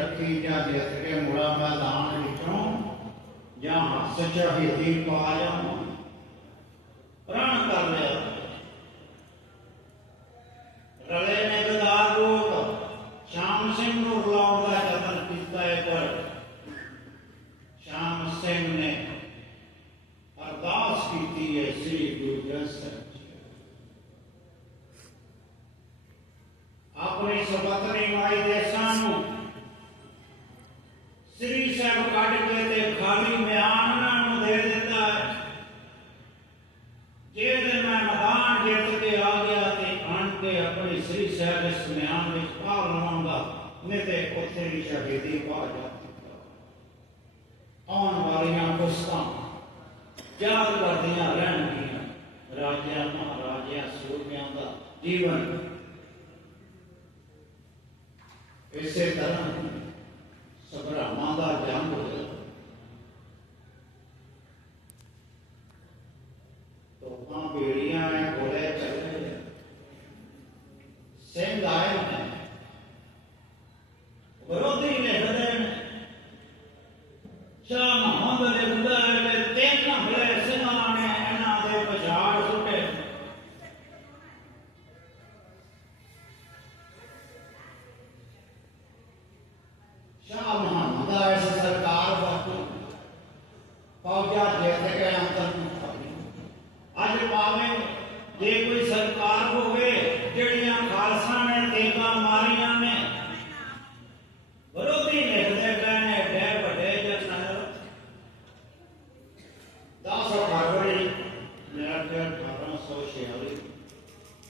رکھی کیا جیسے کہ مڑا میدان یہاں سچا ہی دین کو آیا ہوں۔ پران کر لیا۔ رلے نے بدار لوگ شام سنگھ نو بلاؤ کا قتل کیتا ہے پر۔ شام سنگھ نے ارداس کیتی ہے سری گرو گرنتھ جی۔ اپنی سبق مائی دے سانوں ਸ੍ਰੀ ਸਾਹਿਬ ਕੱਢ ਕੇ ਤੇ ਖਾਲੀ ਮਿਆਨ ਉਹਨਾਂ ਨੂੰ ਦੇ ਦਿੱਤਾ ਹੈ। ਜੇ ਮੈਂ ਮੈਦਾਨ ਜਿੱਤ ਕੇ ਆ ਗਿਆ ਤੇ ਆਣ ਕੇ ਆਪਣੇ ਸ੍ਰੀ ਸਾਹਿਬ ਇਸ ਮਿਆਨ ਵਿੱਚ ਪਾ ਲਵਾਂਗਾ ਨਹੀਂ ਤੇ ਉੱਥੇ ਵੀ ਸ਼ਹੀਦੀ ਪਾ ਜਾਂਦੀ ਆਉਣ ਵਾਲੀਆਂ ਪੁਸਤਾਂ ਯਾਦ ਕਰਦੀਆਂ ਰਹਿਣਗੀਆਂ। ਰਾਜਿਆਂ, ਮਹਾਰਾਜਿਆਂ, ਸੂਰਮਿਆਂ ਦਾ ਜੀਵਨ। ਇਸੇ ਤਰ੍ਹਾਂ ਸਭਰਾਵਾਂ شاندار بیان ہو گیا۔ تو وہاں بیڑیاں ہیں، گھوڑے چلے سنگ آئے ہیں۔ بروتی نے ہدے چاہ محمد نے ہدے میں تینوں فوجا دیکھتے گئے ہم تک آج پاویں یہ کوئی سرکار